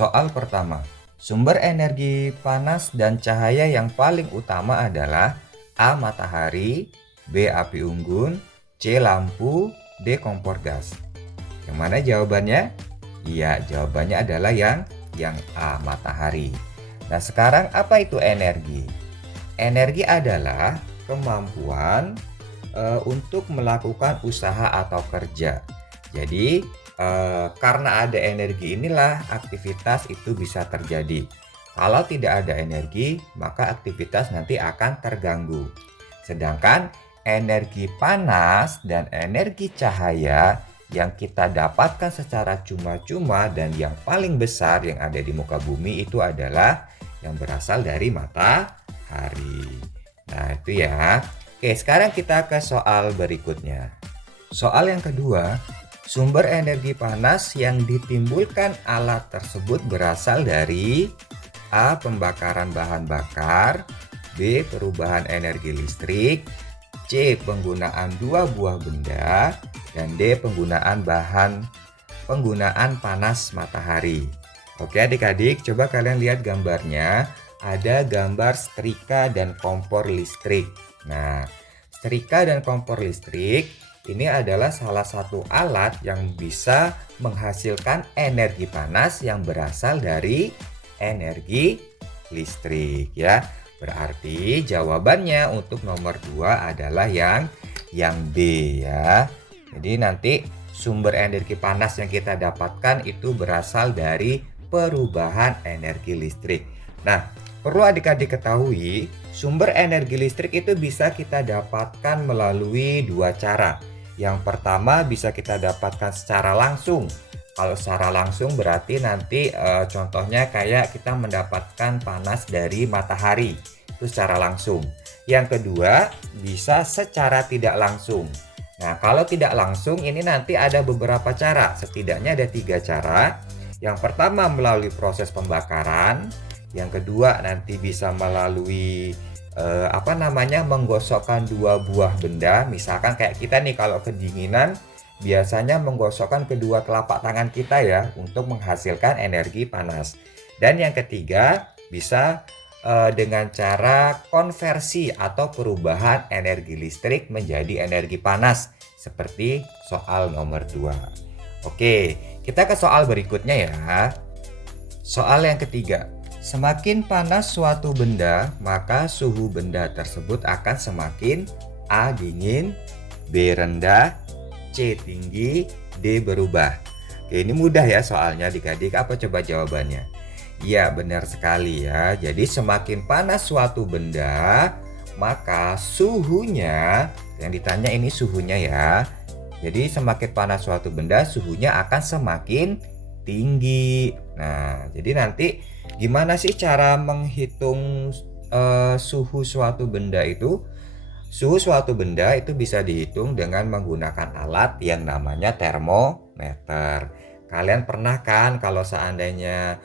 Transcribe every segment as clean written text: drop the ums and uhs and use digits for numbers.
Soal pertama, sumber energi panas dan cahaya yang paling utama adalah A. Matahari, B. Api unggun, C. Lampu, D. Kompor gas. Yang mana jawabannya? Iya, jawabannya adalah yang A. Matahari. Nah, sekarang apa itu energi? Energi adalah kemampuan untuk melakukan usaha atau kerja. Jadi, karena ada energi inilah aktivitas itu bisa terjadi. Kalau tidak ada energi, maka aktivitas nanti akan terganggu. Sedangkan energi panas dan energi cahaya yang kita dapatkan secara cuma-cuma dan yang paling besar yang ada di muka bumi itu adalah yang berasal dari matahari. Nah, itu ya. Oke, sekarang kita ke soal berikutnya. Soal yang kedua, sumber energi panas yang ditimbulkan alat tersebut berasal dari A. Pembakaran bahan bakar, B. Perubahan energi listrik, C. Penggunaan dua buah benda, dan D. Penggunaan panas matahari. Oke adik-adik, coba kalian lihat gambarnya. Ada gambar setrika dan kompor listrik. Nah, setrika dan kompor listrik ini adalah salah satu alat yang bisa menghasilkan energi panas yang berasal dari energi listrik ya. Berarti jawabannya untuk nomor 2 adalah yang B ya. Jadi nanti sumber energi panas yang kita dapatkan itu berasal dari perubahan energi listrik. Nah, perlu adik-adik ketahui, sumber energi listrik itu bisa kita dapatkan melalui dua cara. Yang pertama bisa kita dapatkan secara langsung. Kalau secara langsung berarti nanti contohnya kayak kita mendapatkan panas dari matahari. Itu secara langsung. Yang kedua bisa secara tidak langsung. Nah, kalau tidak langsung ini nanti ada beberapa cara. Setidaknya ada 3 cara. Yang pertama melalui proses pembakaran. Yang kedua nanti bisa melalui menggosokkan dua buah benda. Misalkan kayak kita nih kalau kedinginan biasanya menggosokkan kedua telapak tangan kita ya untuk menghasilkan energi panas. Dan yang ketiga bisa dengan cara konversi atau perubahan energi listrik menjadi energi panas seperti soal nomor 2. Oke, kita ke soal berikutnya ya. Soal yang ketiga. Semakin panas suatu benda, maka suhu benda tersebut akan semakin A. dingin, B. rendah, C. tinggi, D. berubah. Oke, ini mudah ya soalnya adik-adik. Apa coba jawabannya? Iya, benar sekali ya. Jadi semakin panas suatu benda, maka suhunya, yang ditanya ini suhunya ya. Jadi semakin panas suatu benda, suhunya akan semakin tinggi. Nah, jadi nanti gimana sih cara menghitung suhu suatu benda itu? Suhu suatu benda itu bisa dihitung dengan menggunakan alat yang namanya termometer. Kalian pernah kan kalau seandainya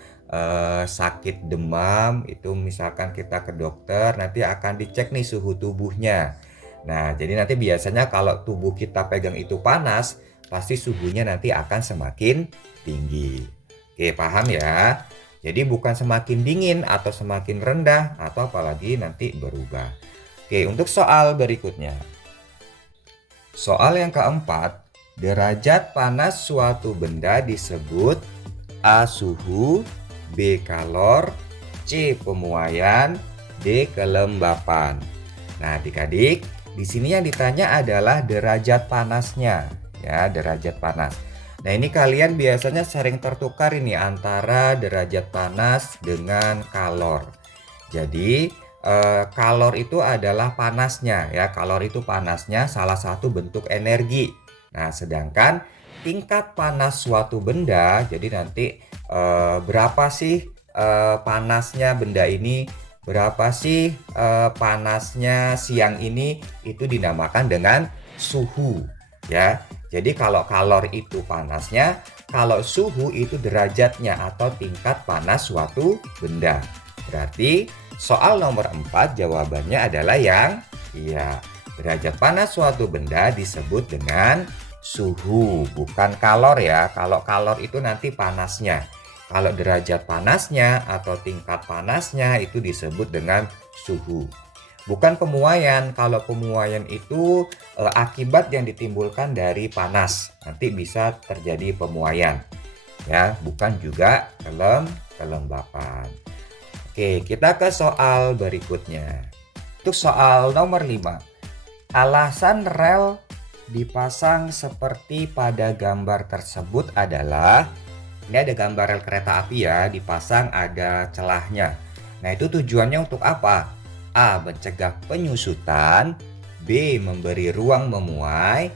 sakit demam itu misalkan kita ke dokter nanti akan dicek nih suhu tubuhnya. Nah, jadi nanti biasanya kalau tubuh kita pegang itu panas, pasti suhunya nanti akan semakin tinggi. Oke, paham ya? Jadi bukan semakin dingin atau semakin rendah atau apalagi nanti berubah. Oke, untuk soal berikutnya. Soal yang keempat, derajat panas suatu benda disebut A. suhu, B. kalor, C. pemuaian, D. kelembapan. Nah, adik-adik, di sini yang ditanya adalah derajat panasnya, ya, derajat panas. Nah, ini kalian biasanya sering tertukar ini antara derajat panas dengan kalor. Jadi, kalor itu adalah panasnya, ya. Kalor itu panasnya salah satu bentuk energi. Nah, sedangkan tingkat panas suatu benda, jadi nanti berapa sih panasnya benda ini? Berapa sih panasnya siang ini? Itu dinamakan dengan suhu, ya. Jadi kalau kalor itu panasnya, kalau suhu itu derajatnya atau tingkat panas suatu benda. Berarti soal nomor 4 jawabannya adalah derajat panas suatu benda disebut dengan suhu, bukan kalor ya. Kalau kalor itu nanti panasnya. Kalau derajat panasnya atau tingkat panasnya itu disebut dengan suhu. Bukan pemuaian. Kalau pemuaian itu akibat yang ditimbulkan dari panas. Nanti bisa terjadi pemuaian. Ya, bukan juga kelembapan. Oke, kita ke soal berikutnya. Untuk soal nomor 5. Alasan rel dipasang seperti pada gambar tersebut adalah, ini ada gambar rel kereta api ya, dipasang ada celahnya. Nah, itu tujuannya untuk apa? A. Mencegah penyusutan. B. Memberi ruang memuai.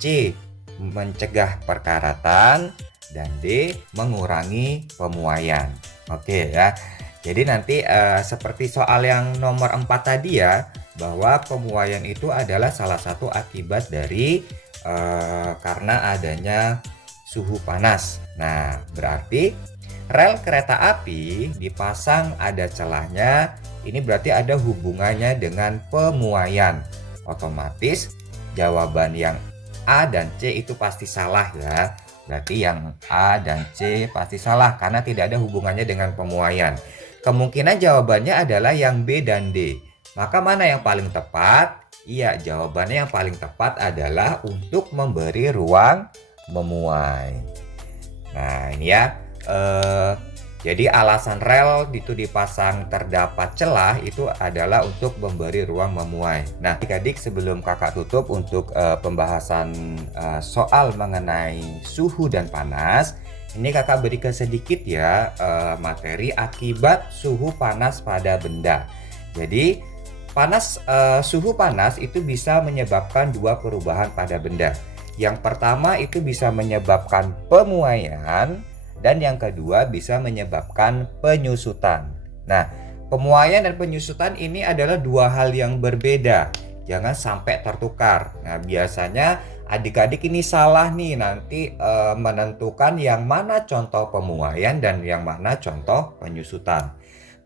C. Mencegah perkaratan. Dan D. Mengurangi pemuaian. Oke ya. Jadi nanti seperti soal yang nomor 4 tadi ya, bahwa pemuaian itu adalah salah satu akibat dari karena adanya suhu panas. Nah, berarti rel kereta api dipasang ada celahnya, ini berarti ada hubungannya dengan pemuaian. Otomatis jawaban yang A dan C itu pasti salah ya. Berarti yang A dan C pasti salah karena tidak ada hubungannya dengan pemuaian. Kemungkinan jawabannya adalah yang B dan D. Maka mana yang paling tepat? Iya, jawabannya yang paling tepat adalah untuk memberi ruang memuai. Nah, ini ya. Jadi alasan rel itu dipasang terdapat celah itu adalah untuk memberi ruang memuai. Nah, adik-adik sebelum kakak tutup untuk pembahasan soal mengenai suhu dan panas, ini kakak berikan sedikit ya materi akibat suhu panas pada benda. Jadi suhu panas itu bisa menyebabkan dua perubahan pada benda. Yang pertama itu bisa menyebabkan pemuaian. Dan yang kedua bisa menyebabkan penyusutan. Nah, pemuaian dan penyusutan ini adalah dua hal yang berbeda. Jangan sampai tertukar. Nah, biasanya adik-adik ini salah nih nanti menentukan yang mana contoh pemuaian dan yang mana contoh penyusutan.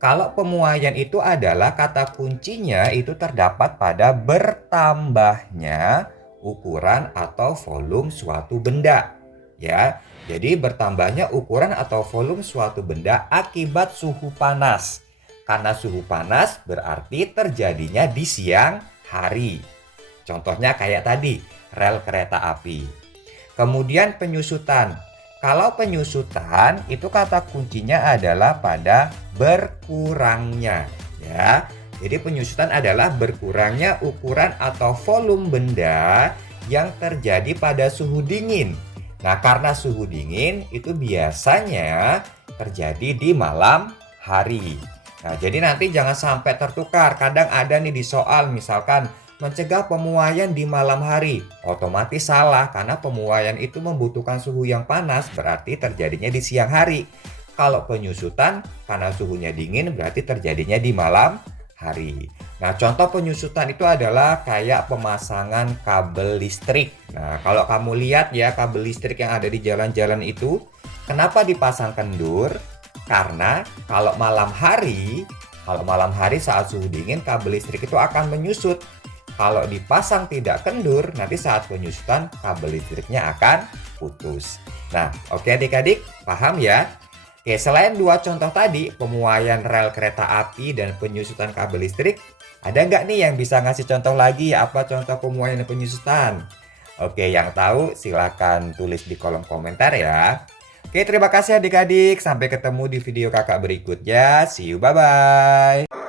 Kalau pemuaian itu adalah kata kuncinya itu terdapat pada bertambahnya ukuran atau volume suatu benda. Ya. Jadi bertambahnya ukuran atau volume suatu benda akibat suhu panas. Karena suhu panas berarti terjadinya di siang hari. Contohnya kayak tadi, rel kereta api. Kemudian penyusutan. Kalau penyusutan itu kata kuncinya adalah pada berkurangnya, ya. Jadi penyusutan adalah berkurangnya ukuran atau volume benda yang terjadi pada suhu dingin. Nah, karena suhu dingin itu biasanya terjadi di malam hari. Nah, jadi nanti jangan sampai tertukar. Kadang ada nih di soal misalkan mencegah pemuaian di malam hari. Otomatis salah karena pemuaian itu membutuhkan suhu yang panas, berarti terjadinya di siang hari. Kalau penyusutan karena suhunya dingin berarti terjadinya di malam hari. Nah, contoh penyusutan itu adalah kayak pemasangan kabel listrik. Nah, kalau kamu lihat ya kabel listrik yang ada di jalan-jalan itu, kenapa dipasang kendur? Karena kalau malam hari saat suhu dingin kabel listrik itu akan menyusut. Kalau dipasang tidak kendur, nanti saat penyusutan kabel listriknya akan putus. Nah, oke adik-adik, paham ya? Oke, selain dua contoh tadi, pemuaian rel kereta api dan penyusutan kabel listrik, ada nggak nih yang bisa ngasih contoh lagi apa contoh pemuaian dan penyusutan? Oke, yang tahu silakan tulis di kolom komentar ya. Oke, terima kasih adik-adik. Sampai ketemu di video kakak berikutnya. See you, bye-bye.